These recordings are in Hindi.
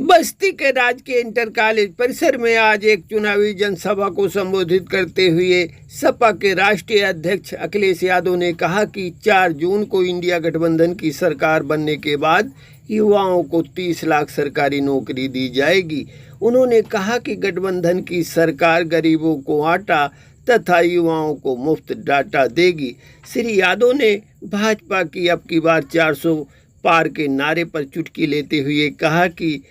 बस्ती के राजकीय इंटर कॉलेज परिसर में आज एक चुनावी जनसभा को संबोधित करते हुए सपा के राष्ट्रीय अध्यक्ष अखिलेश यादव ने कहा कि 4 जून को इंडिया गठबंधन की सरकार बनने के बाद युवाओं को 30 लाख सरकारी नौकरी दी जाएगी। उन्होंने कहा कि गठबंधन की सरकार गरीबों को आटा तथा युवाओं को मुफ्त डाटा देगी। श्री यादव ने भाजपा की अब की बार 400 पार के नारे पर चुटकी लेते हुए कहा कि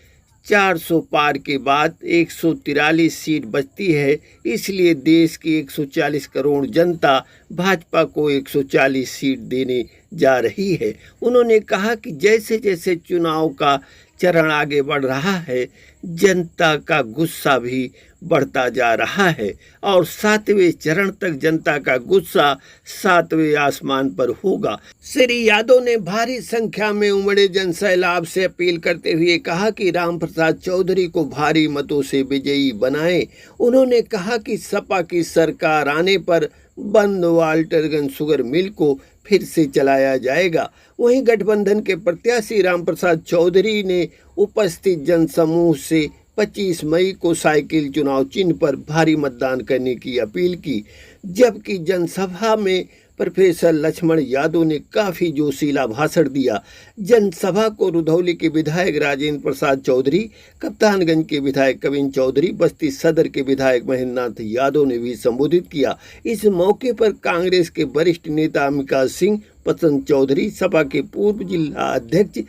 400 पार के बाद 143 सीट बचती है, इसलिए देश की 140 करोड़ जनता भाजपा को 140 सीट देने जा रही है। उन्होंने कहा कि जैसे जैसे चुनाव का चरण आगे बढ़ रहा है, जनता का गुस्सा भी बढ़ता जा रहा है और 7वें चरण तक जनता का गुस्सा 7वें आसमान पर होगा। श्री यादव ने भारी संख्या में उमड़े जनसैलाब से अपील करते हुए कहा कि रामप्रसाद चौधरी को भारी मतों से विजयी बनाएं। उन्होंने कहा कि सपा की सरकार आने पर बंद वाल्टरगंज शुगर मिल को फिर से चलाया जाएगा। वहीं गठबंधन के प्रत्याशी रामप्रसाद चौधरी ने उपस्थित जनसमूह से 25 मई को साइकिल चुनाव चिन्ह पर भारी मतदान करने की अपील की, जबकि जनसभा में प्रोफेसर लक्ष्मण यादव ने काफ़ी जोशीला भाषण दिया। जनसभा को रुधौली के विधायक राजेंद्र प्रसाद चौधरी, कप्तानगंज के विधायक कविन चौधरी, बस्ती सदर के विधायक महेंद्रनाथ यादव ने भी संबोधित किया। इस मौके पर कांग्रेस के वरिष्ठ नेता अमिका सिंह, पसंत चौधरी, सपा के पूर्व जिला अध्यक्ष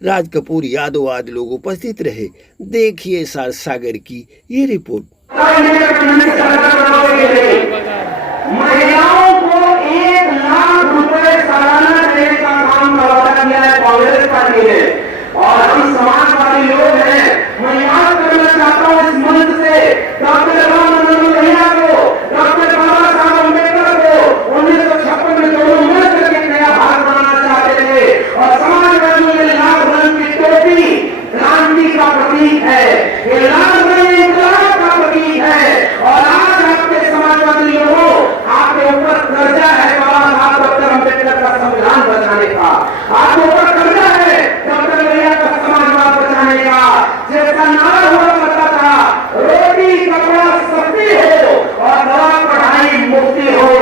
राज कपूर यादव आदि लोग उपस्थित रहे। देखिए सागर की ये रिपोर्ट। महिलाओं को 1 लाख रुपए सालाना देने का काम करवाया गया है कांग्रेस पार्टी ने, और हम समाजवादी लोग हैं। मैं याद करना चाहता हूँ इस मंच से डॉक्टर राम मनोहर लोहिया को, डॉक्टर बाबा साहब अम्बेडकर को 1956 में दोनों मिलकर के नया भारत बनाना चाहते थे, और समाजवादियों ने लाल रंग की टोपी क्रांति का प्रतीक है, ये लाल रंग इंकलाब का प्रतीक है। और आज आपके समाजवादी लोगों, आपके ऊपर कर्जा है बाबा साहब डॉक्टर अम्बेडकर का संविधान बचाने का, आपके ऊपर कर्जा है डॉक्टर लोहिया का समाजवाद बचाने का। जैसा नारा हुआ करता था, रोटी कपड़ा शक्ति हो और दवा पढ़ाई मुक्ति हो।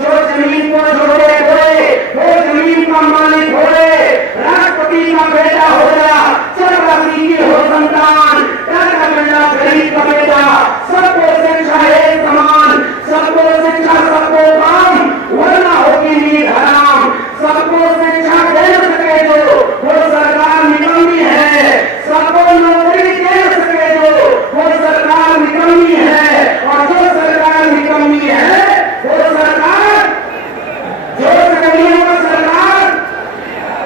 जो जमीन को जोड़े हुए वो जमीन का मालिक हो, राष्ट्रपति का बेटा हो या चरवासी की हो संतान, का बेटा गरीब का बेटा, सबको शिक्षा एक समान, सबको शिक्षा सबको काम, वरना होगी नींद हराम। सबको शिक्षा दे सके जो वो सरकार निकम्मी है, सबको नौकरी दे सके जो वो सरकार निकम्मी है, और जो सरकार निकम्मी है वो सरकार जो सकलियों का सरकार।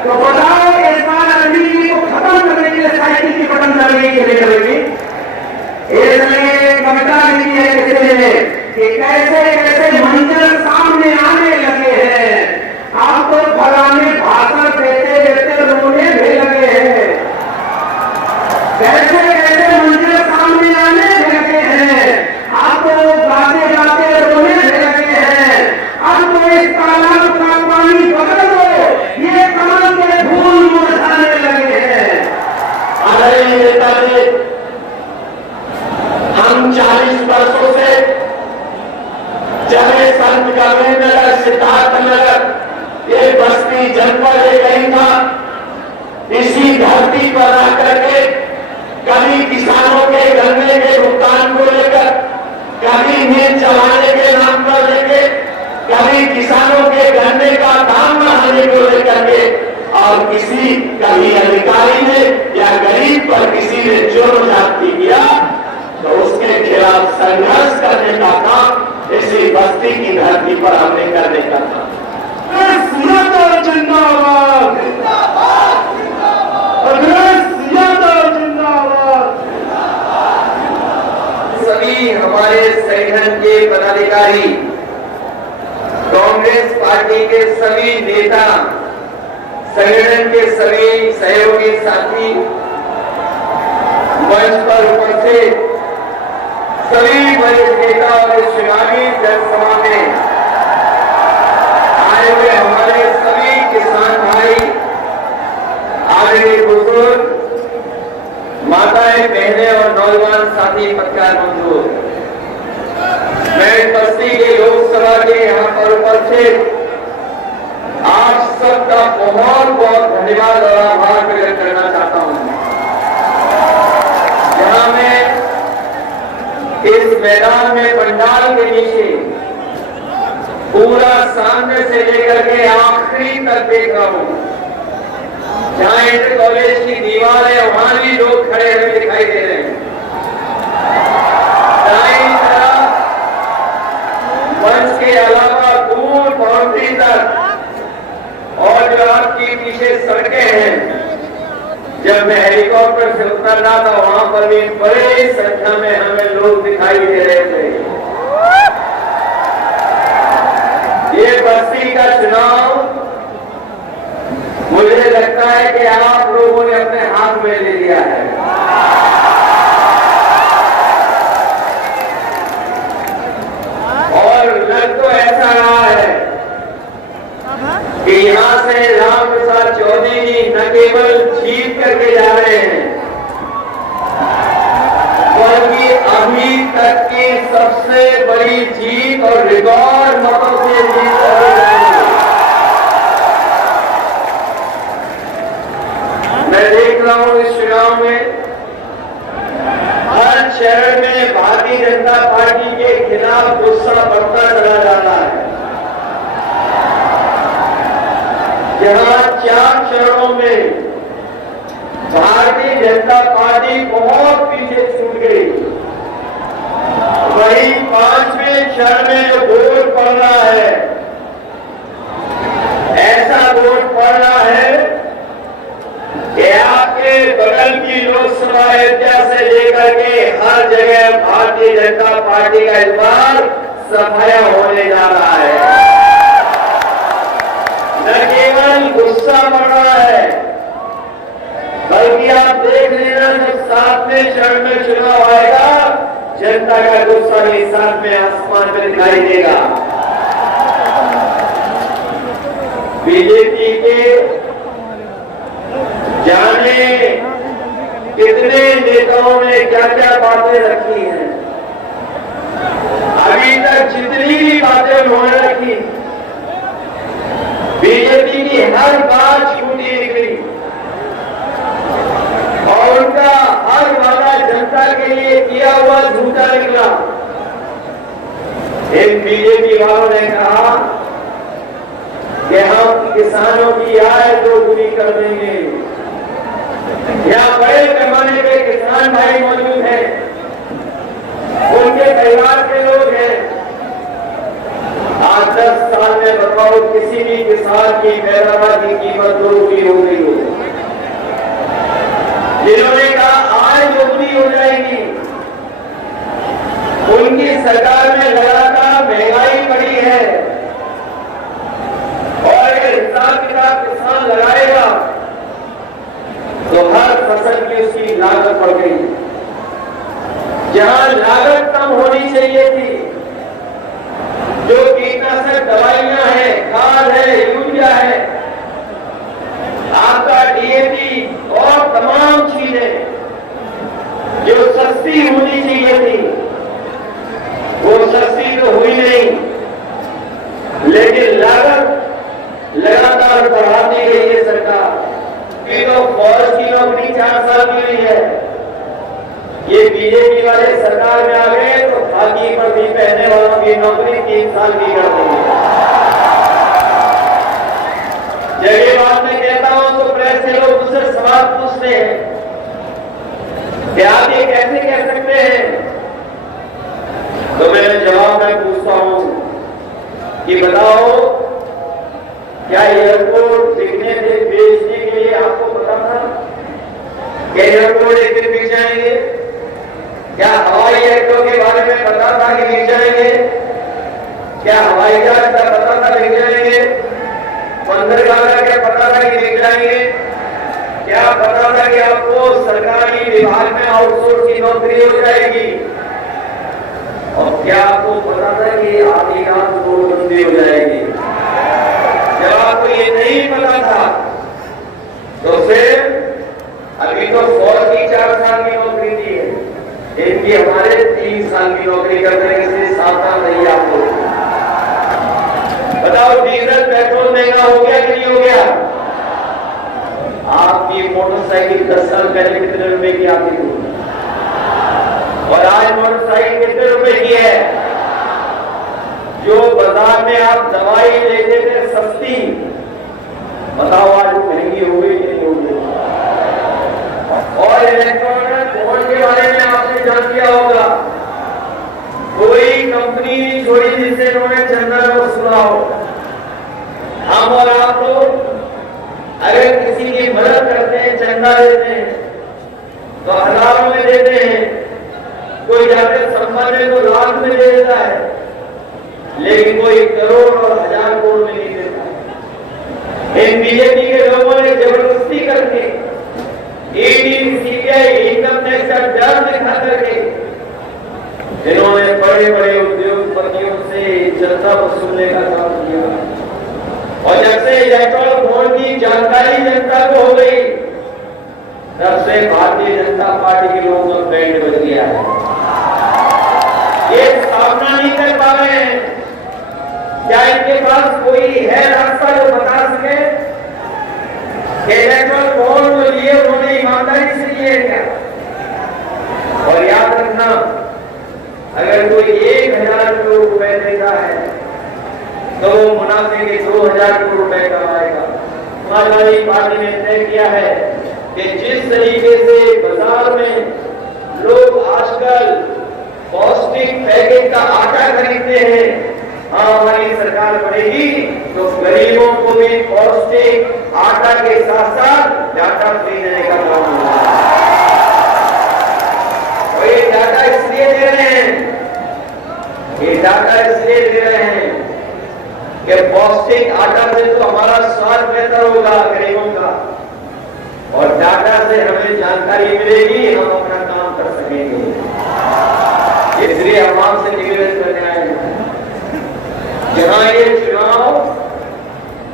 तो बताओ इस बार अमीरी को खत्म करने के लिए साइकिल की बटन दबाने के लिए करेगी। इसलिए कविता लिखी है किसी ने कि कैसे कैसे मंजर सामने आने लगे हैं, आप तो फलाने भाषण देते देते रोने भी लगे हैं। कैसे कैसे मंजर सामने आने लगे हैं, आप तो गाते गाते रोने भी लगे हैं। अब तो इस तालाब का पानी बदल दो, ये कमल के फूल मुरझाने लगे हैं। आदरणीय नेताजी, हम 40 वर्षों से जब संत कबीर नगर, सिद्धार्थ नगर, ये बस्ती जनपद कहीं था, इसी धरती पर रह करके कभी किसानों के गन्ने के भुगतान को लेकर, कभी नींद चलाने के नाम पर लेके, कभी किसानों के गन्ने का दाम बढ़ाने को लेकर के, और किसी कभी अधिकारी ने या गरीब पर किसी ने जोर जाति किया तो उसके खिलाफ संघर्ष करने का काम इसी बस्ती की धरती पर हमने करने का था। जिंदाबाद जिंदाबाद, सभी हमारे संगठन के पदाधिकारी, कांग्रेस पार्टी के सभी नेता, संगठन के सभी सहयोगी साथी, मंच पर उपस्थित सभी वरिष्ठ नेता और इस चुनावी जनसभा में आए हुए हमारे सभी किसान भाई, आदरणीय बुजुर्ग, माता मालाएं बहने और नौजवान साथी पत्रकार बंधु, मैं बस्ती के लोकसभा के यहाँ पर उपस्थित आप सबका बहुत बहुत धन्यवाद और आभार प्रकट करना चाहता हूँ। जहाँ मैं इस मैदान में पंडाल के नीचे पूरा सामने से लेकर के आखिरी तक देख रहा हूँ, जहाँ इंटर कॉलेज की दीवार है वहां भी लोग खड़े हुए दिखाई दे रहे हैं। दाईं तरफ मंच के अलावा दूर बाउंड्री तक और जो आपकी पीछे सड़कें हैं, जब मैं हेलीकॉप्टर से उतर रहा था वहां पर भी बड़ी संख्या में हमें लोग दिखाई दे रहे थे। ये बस्ती का चुनाव मुझे लगता है कि आप लोगों ने अपने हाथ में ले लिया है। और लग तो ऐसा रहा है कि यहां से राम प्रसाद चौधरी जी न केवल जीत करके जा रहे हैं, बल्कि अभी तक की सबसे बड़ी जीत और रिकॉर्ड मतों से जीत कर रहे हैं। मैं देख रहा हूं इस चुनाव में हर शहर में भारतीय जनता पार्टी के खिलाफ गुस्सा बढ़ता चला जा रहा है। जहां 4 चरणों में भारतीय जनता पार्टी बहुत पीछे छूट गई, वहीं 5वें चरण में जो वोट पड़ रहा है, ऐसा वोट पड़ रहा है कि आपके बगल की लोकसभा अयोध्या से लेकर के हर जगह भारतीय जनता पार्टी का इस बार सफाया होने जा रहा है। न केवल गुस्सा बढ़ रहा है, बल्कि आप देख लेना जब 7वें चरण में चुनाव आएगा, जनता का गुस्सा भी 7वें आसमान में दिखाई देगा। बीजेपी के जाने कितने नेताओं ने क्या क्या बातें रखी हैं, अभी तक जितनी भी बातें उन्होंने रखी, बीजेपी की हर बात झूठी निकली और उनका हर वादा जनता के लिए किया हुआ झूठा निकला। इन बीजेपी वालों ने कहा कि हम किसानों की आय 2 गुनी कर देंगे। यहाँ बड़े पैमाने पे किसान भाई मौजूद हैं, उनके परिवार के लोग हैं। आज 10 साल में बताओ किसी भी किसान की पैदावार की कीमत 2 गुनी हो गई हो। जिन्होंने कहा आय 2 गुनी हो जाएगी, उनकी सरकार में लगातार महंगाई बढ़ी है और हिसाब किताब किसान लगाएगा तो हर फसल की उसकी लागत बढ़ गई। जहां लागत कम होनी चाहिए थी, जो कीटनाशक दवाइयां हैं, खाद है, यूरिया है, आपका डीएपी और तमाम चीजें जो सस्ती होनी चाहिए थी, वो सस्ती तो हुई नहीं, लेकिन लागत लगातार बढ़ाती गई है सरकार। तो फौज की नौकरी 4 साल की हुई है, ये बीजेपी वाले सरकार में आ गए तो खाकी वर्दी पहनने वालों की नौकरी 3 साल की कर दी। जब ये बात मैं कहता हूं तो प्रेस के लोग मुझसे सवाल पूछते हैं कि आप ये कैसे कह सकते हैं, तो मेरे जवाब में पूछता हूं कि बताओ क्या एयरपोर्ट बिकने से बेचने के लिए आपको पता था कि एयरपोर्ट एक दिन बिक जाएंगे? क्या हवाई अड्डों के बारे में पता था कि बिक जाएंगे? क्या हवाई जहाज का पता था बिक जाएंगे? बंदरगाह का क्या पता था कि बिक जाएंगे? क्या पता था कि आपको सरकारी विभाग में आउटसोर्स की नौकरी हो जाएगी? और क्या आपको पता था कि आधी रात नोटबंदी हो जाएगी? जब आपको ये नहीं पता था तो फिर अभी तो फौज की 4 साल की नौकरी जबकि हमारे 3 साल की नौकरी करने के लिए 7 साल नहीं आपको। बताओ डीजल पेट्रोल महंगा हो गया कि नहीं हो गया? आपकी मोटरसाइकिल 10 साल पहले कितने रुपए की आती थी और आज मोटरसाइकिल कितने रुपए की है? जो बाजार में आप दवाई लेते थे सस्ती, बताओ आज महंगी हो गई कि नहीं हो गई? और इलेक्ट्रॉनिक फोन के बारे में आपने जान लिया होगा, कोई कंपनी नहीं छोड़ी जिससे उन्होंने चंदा वसूला हो। हम और आप लोग अगर किसी की मदद करते हैं, चंदा देते हैं तो हजारों में देते हैं, कोई जाकर संबंध में तो लाख में दे देता है, लेकिन कोई करोड़ और 1000 करोड़ में नहीं देता। इन बीजेपी के लोगों ने जबरदस्ती करके ईडी, सीबीआई, इनकम टैक्स का डर दिखा करके इन्होंने बड़े बड़े उद्योगपतियों से जनता वसूलने का काम किया। और जब से इलेक्ट्रॉनिक बॉन्ड की जानकारी जनता को हो गई, तब से भारतीय जनता पार्टी के लोगों का बैंड बज गया है। ये सामना नहीं कर पा रहे हैं। क्या इनके पास कोई है रास्ता जो बता सके कि इलेक्ट्रॉनिक बॉन्ड जो लिए उन्होंने ईमानदारी से लिए क्या? और याद रखना, अगर कोई 1000 करोड़ रुपए देता है तो वो मुनाफे के 2000 करोड़ रुपए कमाएगा। समाजवादी पार्टी ने तय किया है कि जिस तरीके से बाजार में लोग आजकल पौष्टिक पैकेट का आटा खरीदते हैं, हमारी सरकार बढ़ेगी तो गरीबों को भी पौष्टिक आटा के साथ साथ डाटा फ्री देने का काम होगा। और ये डाटा इसलिए दे रहे हैं, ये डाटा इसलिए दे रहे हैं कि पौष्टिक आटा से तो हमारा स्वास्थ्य बेहतर होगा गरीबों का, और डाटा से हमें जानकारी मिलेगी, हम अपना काम कर सकेंगे। इसलिए हम आपसे निवेदन करने आए हैं, जहां ये चुनाव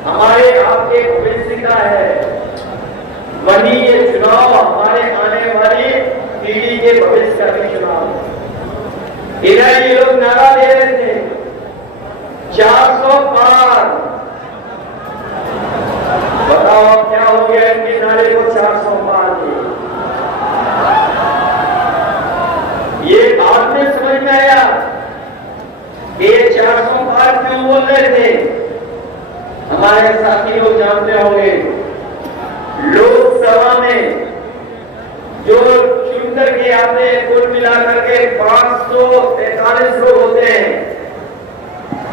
हमारे आपके भविष्य का है, वहीं ये चुनाव हमारे आने वाली पीढ़ी के भविष्य का भी चुनाव है। इधर ये लोग नारा दे रहे थे 400 पार, बताओ क्या हो गया इनके नारे को 400 पार के? ये बात में समझ में आया कि 400 पार क्यों बोल रहे थे? हमारे साथी लोग जानते होंगे, लोकसभा में जो चुन करके आते हैं कुल मिलाकर के 543 लोग होते हैं,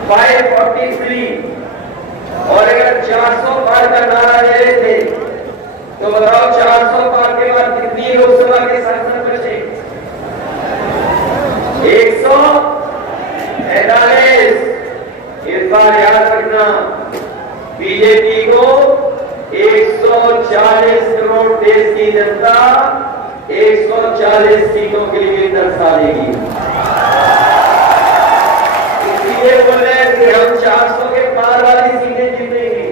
543, और अगर 400 पार का नारा दे रहे थे तो बताओ 400 पार के बाद कितनी लोकसभा के सांसद बचे? 143। इस बार याद रखना, बीजेपी को 140 करोड़ देश की जनता 140 सीटों के लिए दर्शा देगी। इसलिए बोल रहे हैं कि हम 400 के पार वाली सीटें जीतेंगे।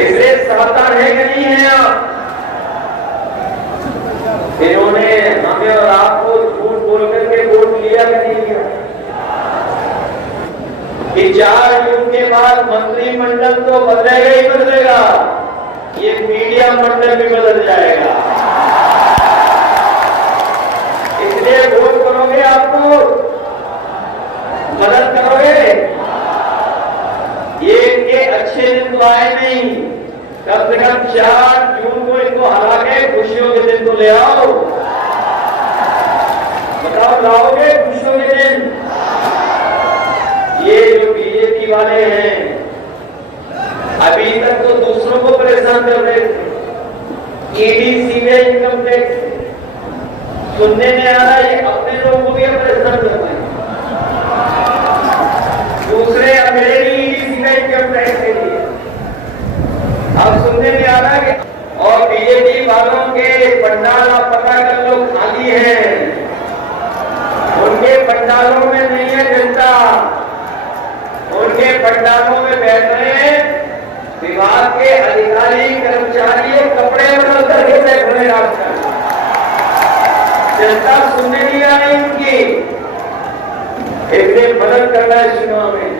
इसलिए सावधान है कि नहीं है आप? इन्होंने हमें और आपको झूठ बोल करके वोट लिया कि नहीं लिया? कि 4 जून के बाद मंत्रिमंडल तो बदलेगा ही बदलेगा, ये मीडिया मंडल भी बदल जाएगा। इसलिए वोट करोगे, आपको मदद करोगे? ये इनके अच्छे दिन तो आए नहीं, कम से कम 4 जून को इनको हरा के खुशियों के दिन तो ले आओ। बताओ लाओगे खुशियों के दिन? ये जो बीजेपी वाले हैं अभी तक तो दूसरों को परेशान कर रहे थे, ईडी, सीबीआई, इनकम टैक्स, सुनने में आ रहा है ये अपने लोगों को भी परेशान कर रहे हैं, दूसरे अंग्रेजी ईडी, सीबीआई, इनकम टैक्स के लिए। अब सुनने में आ रहा है और बीजेपी वालों के पंडाल आप पता कर लो खाली हैं, उनके पंडालों में नहीं है जनता, उनके पंडालों में बैठ रहे हैं विभाग के अधिकारी, कर्मचारी, कपड़े बदल करके बैठ रहे हैं। जनता सुनने नहीं आ रही उनकी। इसलिए मदद करना है चुनाव में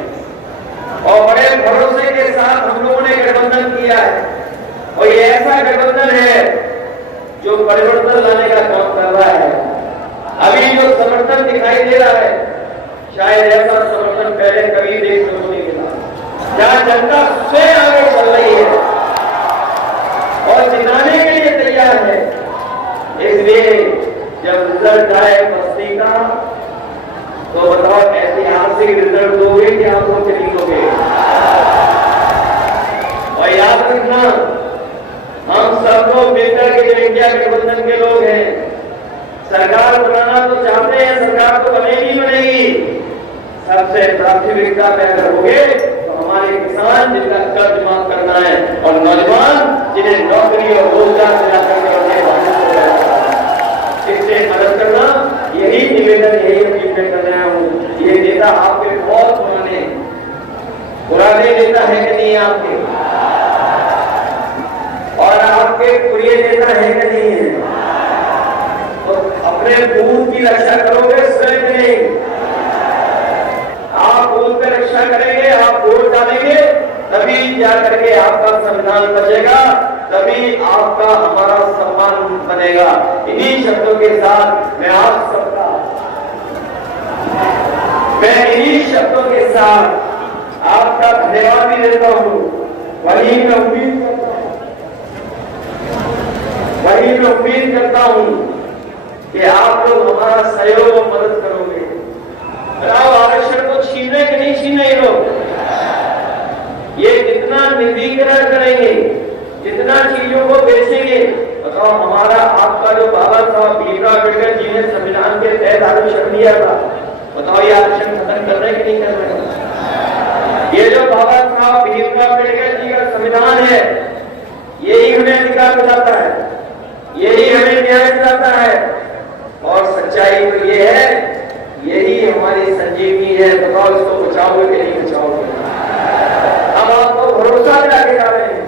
और बड़े भरोसे के साथ हम लोगों ने गठबंधन किया है और ये ऐसा गठबंधन है जो परिवर्तन लाने का काम कर रहा है। अभी जो समर्थन दिखाई दे रहा है शायद ऐसा समर्थन पहले कभी देखने को नहीं मिला, जहां जनता स्वयं आगे चल रही है और जिताने के लिए तैयार है। इसलिए जब रिजल्ट आए बस्ती का तो बताओ ऐतिहासिक रिजल्ट दोगे कि आप लोग नहीं दोगे? और याद रखना हम सब लोग मिलकर के जो इंडिया गठबंधन के लोग हैं सरकार बनाना तो चाहते हैं, सरकार तो बनेगी बनेगी। सबसे प्राथमिकता पे अगर होगे तो हमारे किसान जिनका कर्ज माफ करना है और नौजवान जिन्हें नौकरी और रोजगार दिला करके इससे मदद करना, यही निवेदन यही अपील में कर रहा हूँ। ये नेता आपके बहुत पुराने नेता है कि नहीं आपके, और आपके प्रिय नेता है कि नहीं है? तो अपने बूथ की रक्षा करोगे स्वयं नहीं, आप बूथ पे रक्षा करेंगे, आप वोट डालेंगे तभी जाकर के आपका संविधान बचेगा, तभी आपका हमारा सम्मान बनेगा। इन्हीं शब्दों के साथ मैं आप सबका इन्हीं शब्दों के साथ आपका धन्यवाद भी देता हूँ। वही मैं उम्मीद करता हूँ कि आप लोग हमारा सहयोग और मदद करोगे। आरक्षण को छीने कि नहीं छीने ये लोग, ये जितना निधीकरण करेंगे, जितना चीजों को बेचेंगे, बताओ हमारा आपका जो बाबा साहब भीमराव अम्बेडकर जी ने संविधान के तहत आरक्षण दिया था, बताओ ये आरक्षण खत्म कर रहे कि नहीं कर रहे? ये जो बाबा साहब भीमराव अम्बेडकर जी का संविधान है यही हमें अधिकार दिलाता है, यही हमें न्याय दिलाता है और सच्चाई तो ये है, यही हमारी संजीवनी है। बताओ इसको बचाओगे कि नहीं बचाओगे? हम आपको भरोसा दिला के जा रहे हैं।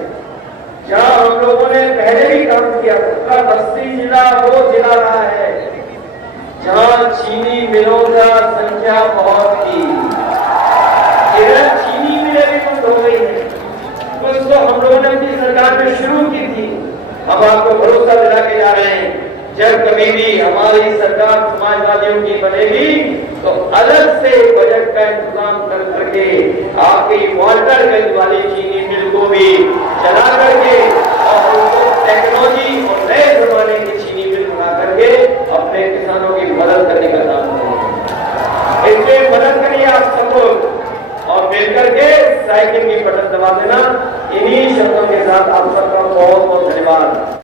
जहां हम लोगों ने पहले भी काम किया था, बस्ती जिला वो जिला रहा है जहां चीनी मिलों का संख्या बहुत थी। इधर चीनी मिलें भी बंद हो गई है, तो इसको हम लोगों ने अपनी सरकार में शुरू की थी। हम आपको भरोसा दिला के जा रहे हैं, जब कभी भी हमारी सरकार समाजवादियों की बनेगी तो अलग से बजट का इंतजाम कर करके आपकी वाल्टरगंज वाली चीनी मिल को भी चला करके और उनको टेक्नोलॉजी और नए जमाने की चीनी मिल बना करके अपने किसानों की मदद करने का काम करेंगे। इसलिए मदद करिए आप सब लोग और मिलकर के साइकिल की बटन दबा देना। इन्हीं शब्दों के साथ आप सबका बहुत बहुत धन्यवाद।